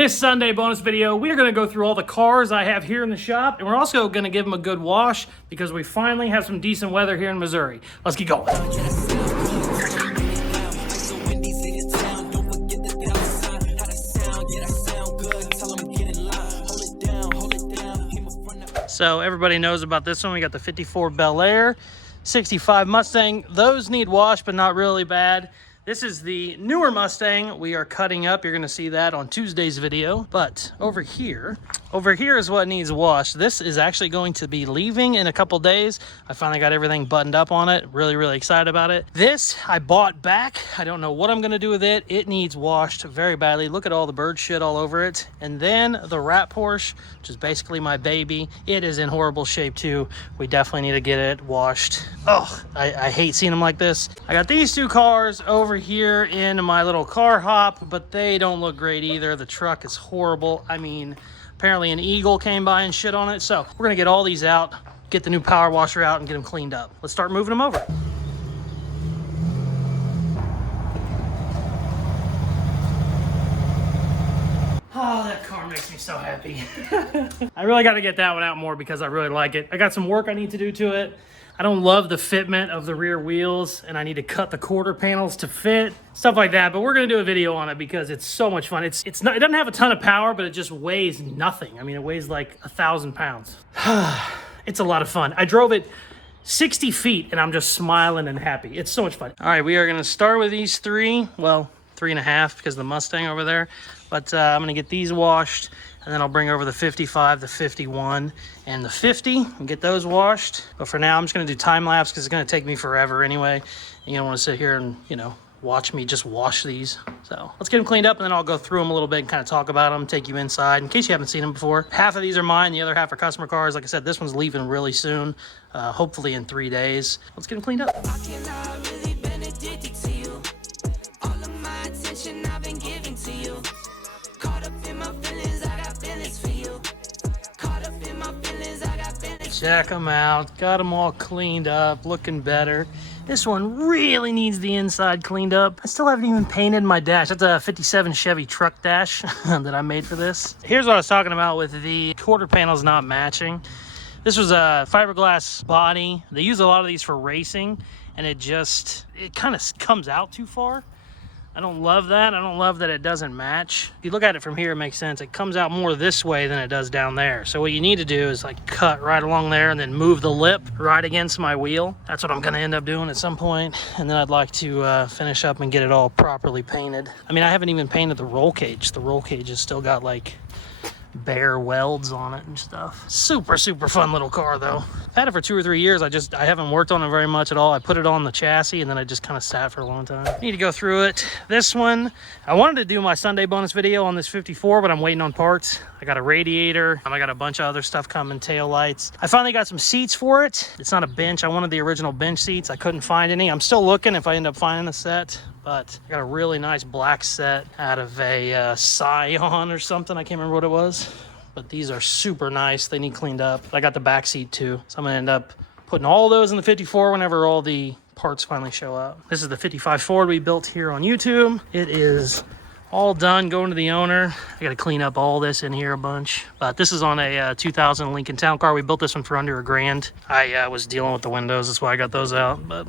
In this Sunday bonus video, we are going to go through all the cars I have here in the shop, and we're also going to give them a good wash because we finally have some decent weather here in Missouri. Let's get going. So everybody knows about this one. We got the 54 Bel Air, 65 Mustang. Those need wash, but not really bad. This is the newer Mustang we are cutting up. You're going to see that on Tuesday's video. But over here is what needs washed. This is actually going to be leaving in a couple days. I finally got everything buttoned up on it. Really excited about it. This I bought back. I don't know what I'm going to do with it. It needs washed very badly. Look at all the bird shit all over it. And then the rat Porsche, which is basically my baby. It is in horrible shape too. We definitely need to get it washed. Oh, I hate seeing them like this. I got these two cars over here in my little car hop, but they don't look great either. The truck is horrible. I mean, apparently an eagle came by and shit on it. So we're gonna get all these out, get the new power washer out and get them cleaned up. Let's start moving them over. Oh, that car makes me so happy. I really got to get that one out more because I really like it. I got some work I need to do to it. I don't love the fitment of the rear wheels, and I need to cut the quarter panels to fit, stuff like that. But we're going to do a video on it because it's so much fun. It doesn't have a ton of power, but it just weighs nothing. I mean, it weighs like 1,000 pounds. It's a lot of fun. I drove it 60 feet, and I'm just smiling and happy. It's so much fun. All right, we are going to start with these three. Well, 3.5 because of the Mustang over there. But I'm going to get these washed, and then I'll bring over the 55, the 51, and the 50 and get those washed. But for now, I'm just going to do time lapse because it's going to take me forever anyway. And you don't want to sit here and, you know, watch me just wash these. So let's get them cleaned up, and then I'll go through them a little bit and kind of talk about them, take you inside in case you haven't seen them before. Half of these are mine, the other half are customer cars. Like I said, this one's leaving really soon, hopefully in 3 days. Let's get them cleaned up. I've been giving to you. Caught up in my feelings, I got feelings for you. Caught up in my feelings, I got feelings. Check them out. Got them all cleaned up, looking better. This one really needs the inside cleaned up. I still haven't even painted my dash. That's a 57 Chevy truck dash that I made for this. Here's what I was talking about with the quarter panels not matching. This was a fiberglass body. They use a lot of these for racing, and it kind of comes out too far. I don't love that. I don't love that it doesn't match. If you look at it from here, it makes sense. It comes out more this way than it does down there. So what you need to do is like cut right along there and then move the lip right against my wheel. That's what I'm going to end up doing at some point. And then I'd like to finish up and get it all properly painted. I mean, I haven't even painted the roll cage. The roll cage has still got like bare welds on it and stuff. Super fun little car though. I've had it for 2 or 3 years. I haven't worked on it very much at all. I put it on the chassis and then I just kind of sat for a long time. Need to go through it. This one, I wanted to do my Sunday bonus video on this 54, but I'm waiting on parts. I got a radiator. I got a bunch of other stuff coming, tail lights. I finally got some seats for it. It's not a bench. I wanted the original bench seats. I couldn't find any. I'm still looking if I end up finding a set. But I got a really nice black set out of a Scion or something. I can't remember what it was. But these are super nice. They need cleaned up. I got the back seat too. So I'm going to end up putting all those in the 54 whenever all the parts finally show up. This is the 55 Ford we built here on YouTube. It is all done, going to the owner. I got to clean up all this in here a bunch. But this is on a 2000 Lincoln Town Car. We built this one for under $1,000. I was dealing with the windows. That's why I got those out. But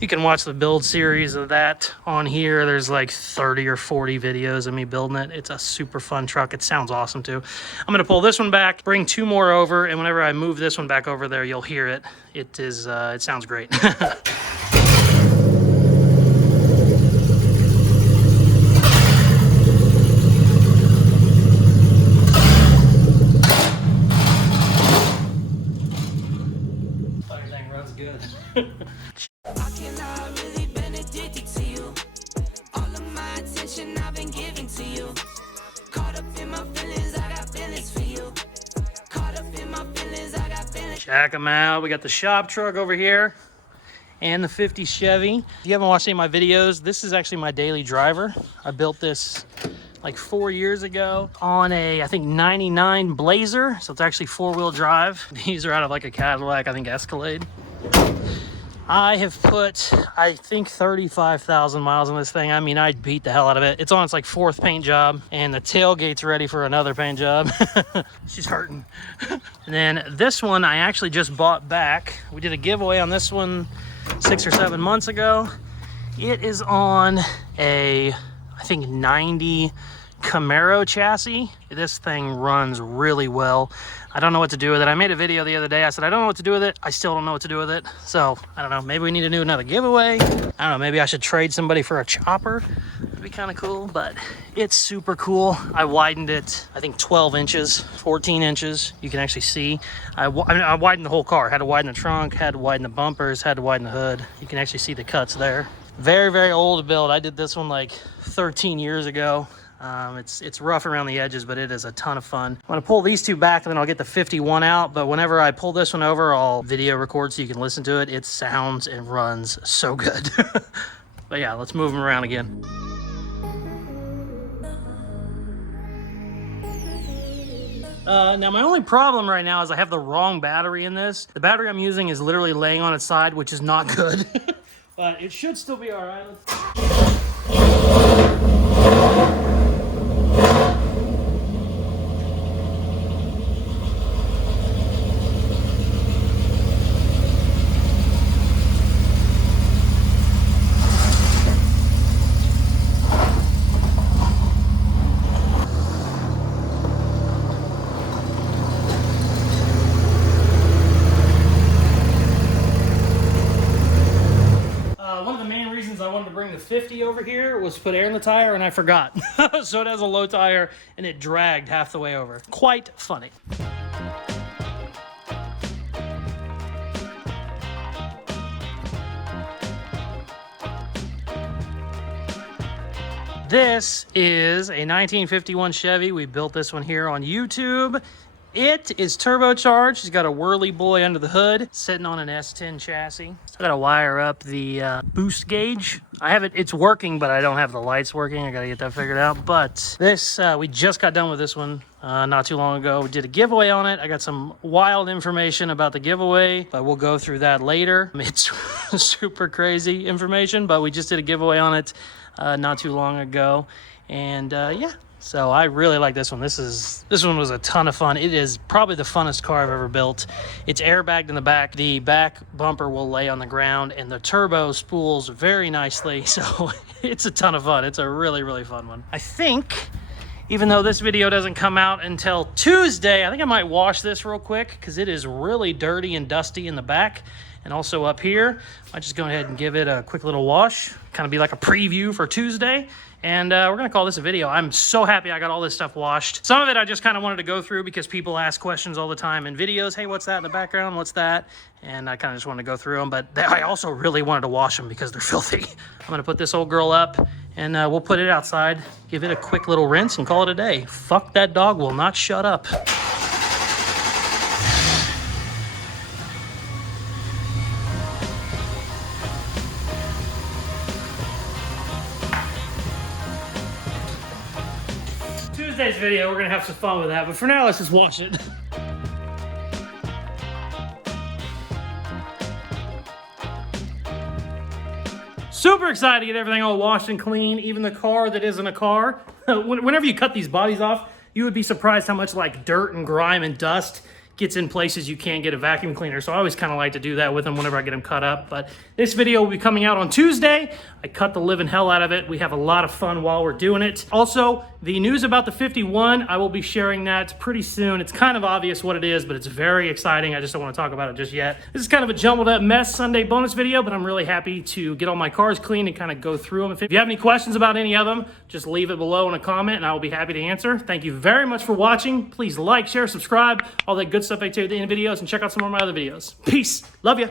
you can watch the build series of that on here. There's like 30 or 40 videos of me building it. It's a super fun truck. It sounds awesome too. I'm going to pull this one back, bring 2 more over, and whenever I move this one back over there, you'll hear it. It sounds great. Everything runs good. I've been giving to you. Caught up in my feelings, I got feelings for you. Caught up in my feelings, I got feelings. Check them out. We got the shop truck over here and the 50 Chevy. If you haven't watched any of my videos, this is actually my daily driver. I built this like 4 years ago on a, I think, 99 Blazer. So it's actually 4-wheel drive. These are out of like a Cadillac, I think, Escalade. I have put, I think, 35,000 miles on this thing. I mean, I beat the hell out of it. It's on its like 4th paint job, and the tailgate's ready for another paint job. She's hurting. And then this one I actually just bought back. We did a giveaway on this one 6 or 7 months ago. It is on a, I think, 90 Camaro chassis. This thing runs really well. I don't know what to do with it. I made a video the other day. I said, I don't know what to do with it. I still don't know what to do with it. So, I don't know. Maybe we need to do another giveaway. I don't know. Maybe I should trade somebody for a chopper. That'd be kind of cool, but it's super cool. I widened it, I think 12 inches, 14 inches. You can actually see. I widened the whole car. Had to widen the trunk, had to widen the bumpers, had to widen the hood. You can actually see the cuts there. Very, very old build. I did this one like 13 years ago. It's rough around the edges, but it is a ton of fun. I'm gonna pull these two back and then I'll get the 51 out, but whenever I pull this one over, I'll video record so you can listen to it. It sounds and runs so good. But yeah, let's move them around again. Now my only problem right now is I have the wrong battery in this. The battery I'm using is literally laying on its side, which is not good. But it should still be all right. One of the main reasons I wanted to bring the 50 over here was to put air in the tire, and I forgot. So it has a low tire, and it dragged half the way over. Quite funny. This is a 1951 Chevy. We built this one here on YouTube. It is turbocharged. It's got a whirly boy under the hood, sitting on an S10 chassis. Still gotta wire up the boost gauge. I have it, it's working, but I don't have the lights working. I gotta get that figured out. But this, we just got done with this one not too long ago. We did a giveaway on it. I got some wild information about the giveaway, but we'll go through that later. It's super crazy information, but we just did a giveaway on it not too long ago. And yeah. So I really like this one. This one was a ton of fun. It is probably the funnest car I've ever built. It's airbagged in the back. The back bumper will lay on the ground, and the turbo spools very nicely. So it's a ton of fun. It's a really, really fun one. I think, even though this video doesn't come out until Tuesday, I think I might wash this real quick because it is really dirty and dusty in the back. And also up here, I just go ahead and give it a quick little wash. Kind of be like a preview for Tuesday. And we're gonna call this a video. I'm so happy I got all this stuff washed. Some of it I just kind of wanted to go through because people ask questions all the time in videos. Hey, what's that in the background? What's that? And I kind of just wanted to go through them, but I also really wanted to wash them because they're filthy. I'm gonna put this old girl up and we'll put it outside, give it a quick little rinse and call it a day. Fuck, that dog will not shut up. Tuesday's video, we're gonna have some fun with that, but for now, let's just watch it. Super excited to get everything all washed and clean, even the car that isn't a car. Whenever you cut these bodies off, you would be surprised how much like dirt and grime and dust gets in places you can't get a vacuum cleaner. So I always kind of like to do that with them whenever I get them cut up. But this video will be coming out on Tuesday. I cut the living hell out of it. We have a lot of fun while we're doing it. Also, the news about the 51, I will be sharing that pretty soon. It's kind of obvious what it is, but it's very exciting. I just don't want to talk about it just yet. This is kind of a jumbled up mess Sunday bonus video, but I'm really happy to get all my cars clean and kind of go through them. If you have any questions about any of them, just leave it below in a comment and I will be happy to answer. Thank you very much for watching. Please like, share, subscribe, all that good stuff I tell you at the end of videos, and check out some more of my other videos. Peace. Love ya.